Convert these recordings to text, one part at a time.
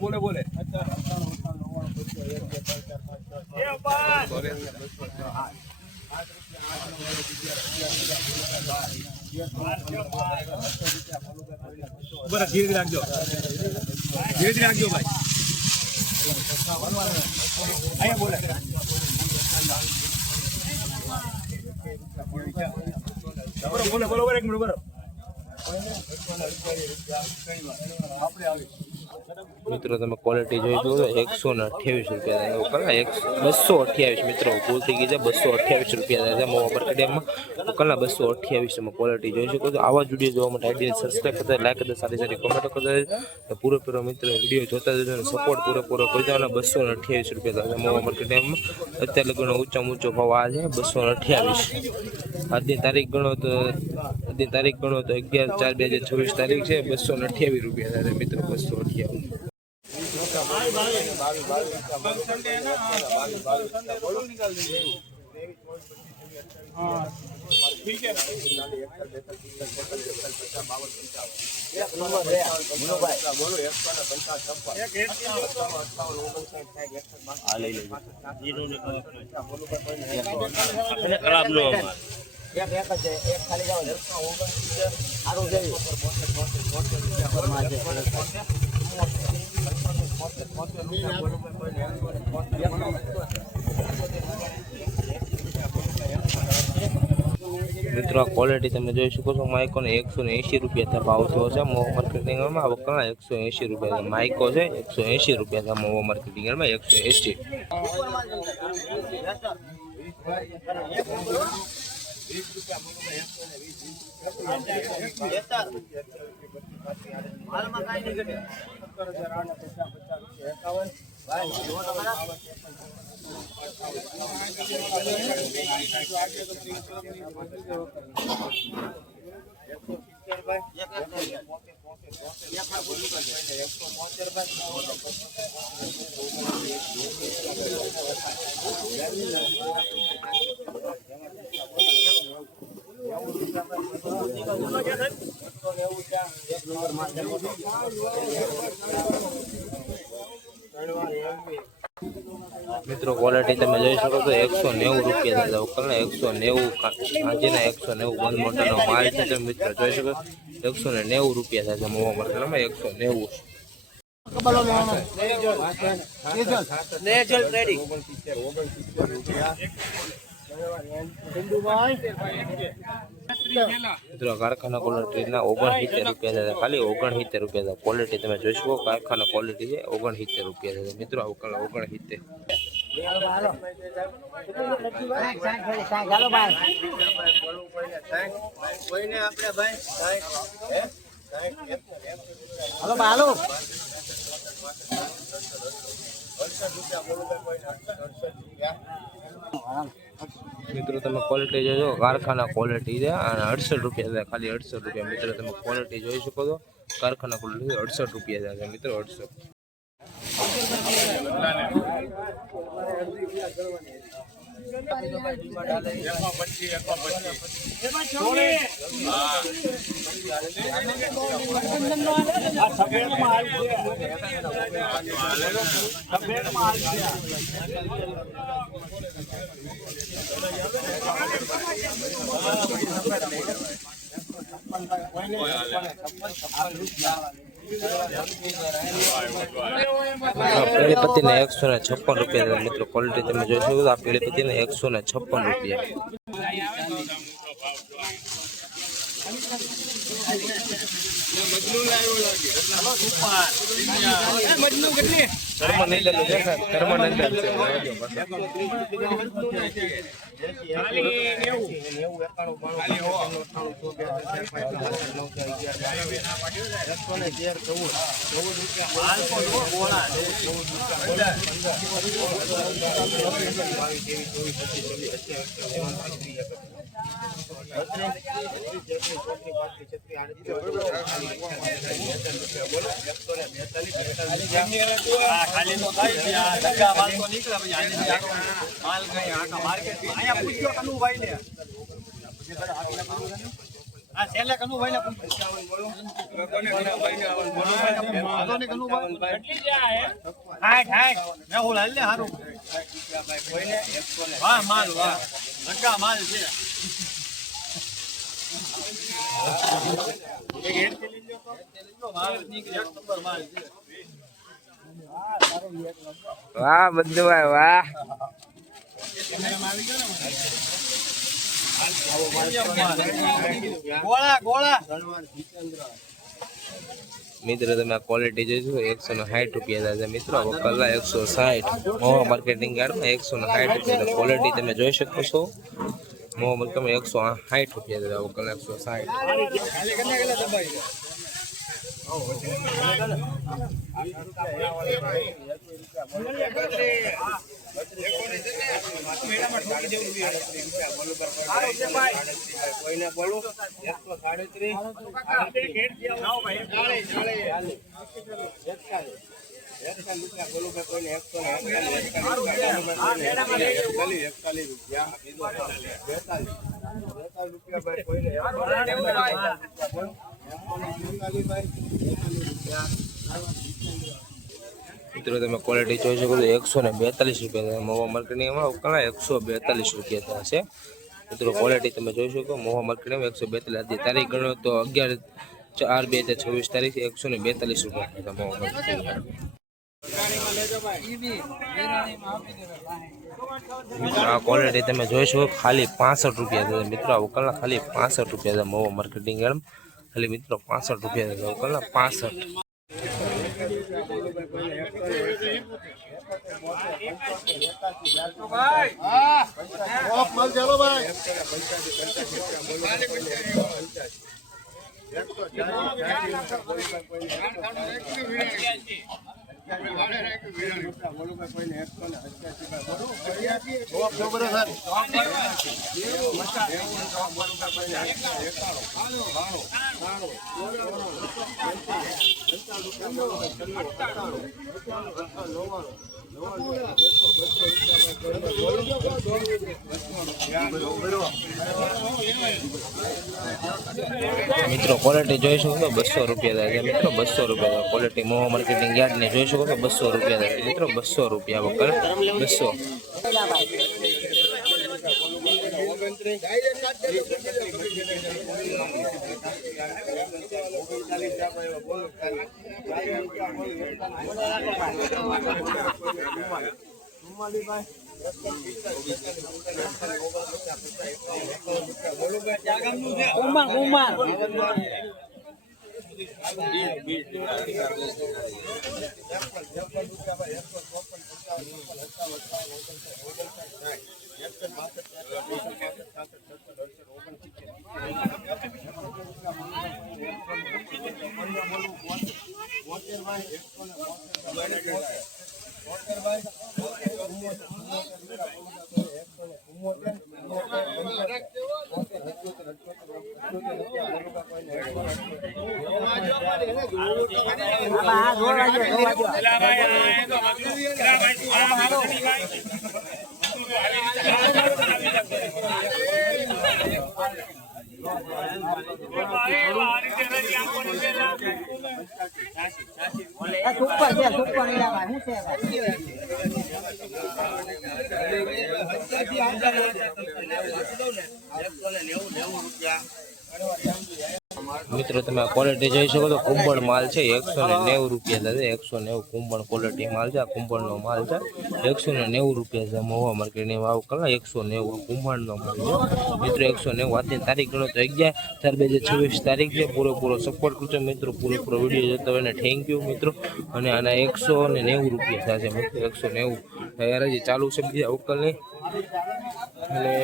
બોલે બોલે ધીરે ધીરે રાખજો, ધીરે ધીરે રાખજો ભાઈ. અહીંયા બોલે બોલે બરોબર. એક મિનિટ બરોબર. મિત્રો તમે ક્વોલિટી જોઈ શકો છો 128 રૂપિયા 228 મિત્રો ભૂલ થઈ ગઈ છે. 228 રૂપિયા થાય છે મોવા માર્કેટમાં. કલા 228 માં ક્વોલિટી જોઈ શકો છો. આવા જ વિડીયો જોવા માટે આઈડીને સબસ્ક્રાઈબ કરતા, લાઈક કરતા, સારી સારી કમેન્ટ કરતા, પૂરેપૂરો મિત્રો વિડીયો જોતા જજો અને સપોર્ટ પૂરેપૂરો કરી દેવાનો. 228 રૂપિયા થાય છે મોવા માર્કેટમાં. અત્યારે લગનો ઊંચામાં ઊંચો ભાવ આ છે 228. આજની તારીખ ગણો તો 11/4/2026 તારીખ છે. 228 રૂપિયા થાય છે મિત્રો. 228 ठीक है. खराब नो एक खाली जाओ आरो जाई મિત્રો આ ક્વોલિટી તમે જોઈ શકો છો. માઇકો ને 180 રૂપિયા ભાવ થયો છે મોવા માર્કેટિંગમાં. આ વકલા 180 રૂપિયા માઇકો છે. 180 રૂપિયા મોવા માર્કેટિંગમાં 180. મિત્રો ક્વોલિટી તમે જોઈ શકો છો 190 રૂપિયા થાય. ઉકલના 190 સાંજના 190 બંધ મોટરનો માલ છે. તમે મિત્રો જોઈ શકો 190 રૂપિયા થાય છે મોવા માર્કેટમાં. 190 મિત્રો કારખાના ક્વોલિટીના 69 રૂપિયા થાય. ખાલી 69 રૂપિયા થાય. ક્વોલિટી તમે જોઈ શકો. કારખાના ક્વોલિટી છે 69 રૂપિયા થાય મિત્રો. આ 69 મિત્રો તમે ક્વોલિટી જોજો. કારખાના ક્વોલિટી છે અને 68 રૂપિયા થાય. ખાલી 68 રૂપિયા મિત્રો તમે ક્વોલિટી જોઈ શકો છો. કારખાના ક્વોલિટી 68 રૂપિયા થાય મિત્રો. 68 पीली पत्ती ने 156 रुपया मित्रों क्वालिटी તમે જોઈ શકો છો. આ પીળી પત્તી ને 156 રૂપિયા. મજનુ કેટલી ટર્મિનલ છે ટર્મિનલ છે ખાલી તો થાય ધક્કા માલ તો નીકળે પછી માલ કઈ આખા માર્કેટ અહીંયા પૂછ્યો કનુભાઈ ને આ છેલ્લે કનુભાઈ ને કોને કનુભાઈ ને આવવાનું કનુભાઈ કેટલી જાય હે 60 મે હું લાલ લે હારું કોઈને 100 વાહ માલ વાહ નકા માલ છે એક હેડ કે લીજો તો માલ નીકળે નંબર માલ છે વાહ બંધુભાઈ વાહ ગોળા ગોળા મિત્રો તમે આ ક્વોલિટી જોઈશું 160 રૂપિયા થાય છે મિત્રો કલા 160 મોવા માર્કેટિંગ યાર્ડમાં 160 રૂપિયા ક્વોલિટી તમે જોઈ શકો છો મોવા માર્કેટમાં 160 રૂપિયા થાય કલા 160 કોઈને બોલું મિત્રો તમે ક્વોલિટી જોઈ શકો છો 142 રૂપિયા મોવા માર્કેટમાં કલા 142 રૂપિયા થશે મિત્રો ક્વોલિટી તમે જોઈ શકો મોવા માર્કેટમાં 142 તારીખ ગણો તો 11/4/2026 તારીખ 142 રૂપિયા થશે મોવા માર્કેટમાં મિત્રો આ ક્વોલિટી તમે જોઈ શકો ખાલી 65 રૂપિયા થશે મિત્રો આ કલા ખાલી 65 રૂપિયા થશે મોવા માર્કેટિંગ ખાલી મિત્રો 65 રૂપિયા થશે કલા 65 મિત્રો ક્વોલિટી જોઈ શકો તો 200 રૂપિયા થાય મિત્રો 200 રૂપિયા ક્વોલિટી મોવા માર્કેટિંગ યાર્ડ ને જોઈ શકો તો 200 રૂપિયા થાય મિત્રો 200 રૂપિયા વગર 200 મિત્રો તમે ક્વોલિટી જોઈ શકો તો કુંભળ માલ છે 190 રૂપિયા થશે 190 કુંભળ ક્વોલિટી માલ છે કુંભળનો માલ છે 190 રૂપિયા છે મોવા માર્કેટની વાવ કલા 190 કુંભળનો માલ છે મિત્રો 190 આજની તારીખ ગણો તો 11/4/2026 તારીખ છે પૂરો સપોર્ટ કરજો મિત્રો પૂરો વિડીયો જોતો હોય ને થેન્ક યુ મિત્રો અને આના 190 રૂપિયા થશે મિત્રો 190 હરાજી ચાલુ છે બીજા ઉકલની એટલે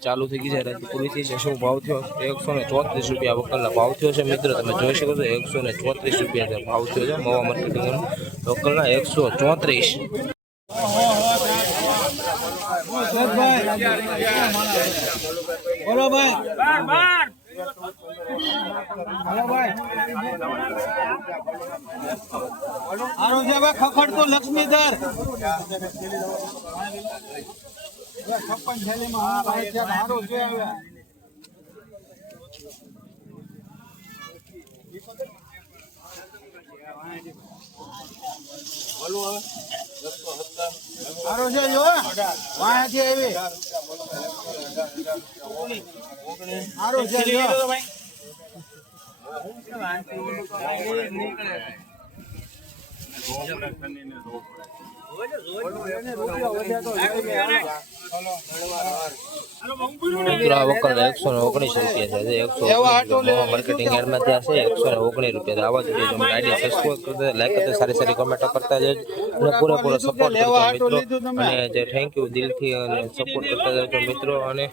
ચાલુ થઈ ગઈ છે રાજી પૂરી થઈ છે શું ભાવ થયો 134 રૂપિયા વકલના ભાવ થયો છે મિત્રો તમે જોઈ શકો છો 134 રૂપિયા ભાવ થયો છે મોવા માર્કેટિંગ વકલના 134 બોલો ભાઈ આરો છે ભાઈ ખખડ તો લક્ષ્મીધર 56 થેલીમાં હારો છે હવે સારું છે જો વાંથી આવી સારું છે જો મિત્રો આ વકલ 119 રૂપિયા છે 119 માર્કેટિંગ યાર્ડમાં ત્યાં છે 119 રૂપિયા આવા જ વિડીયો તમે ગાડી સબસ્ક્રાઇબ કરતા લાઈક કરતા સારી સારી કમેન્ટો કરતા જજો અને પૂરેપૂરો સપોર્ટ કરજો મિત્રો અને જે થેન્ક યુ દિલથી અને સપોર્ટ કરતા જજો મિત્રો અને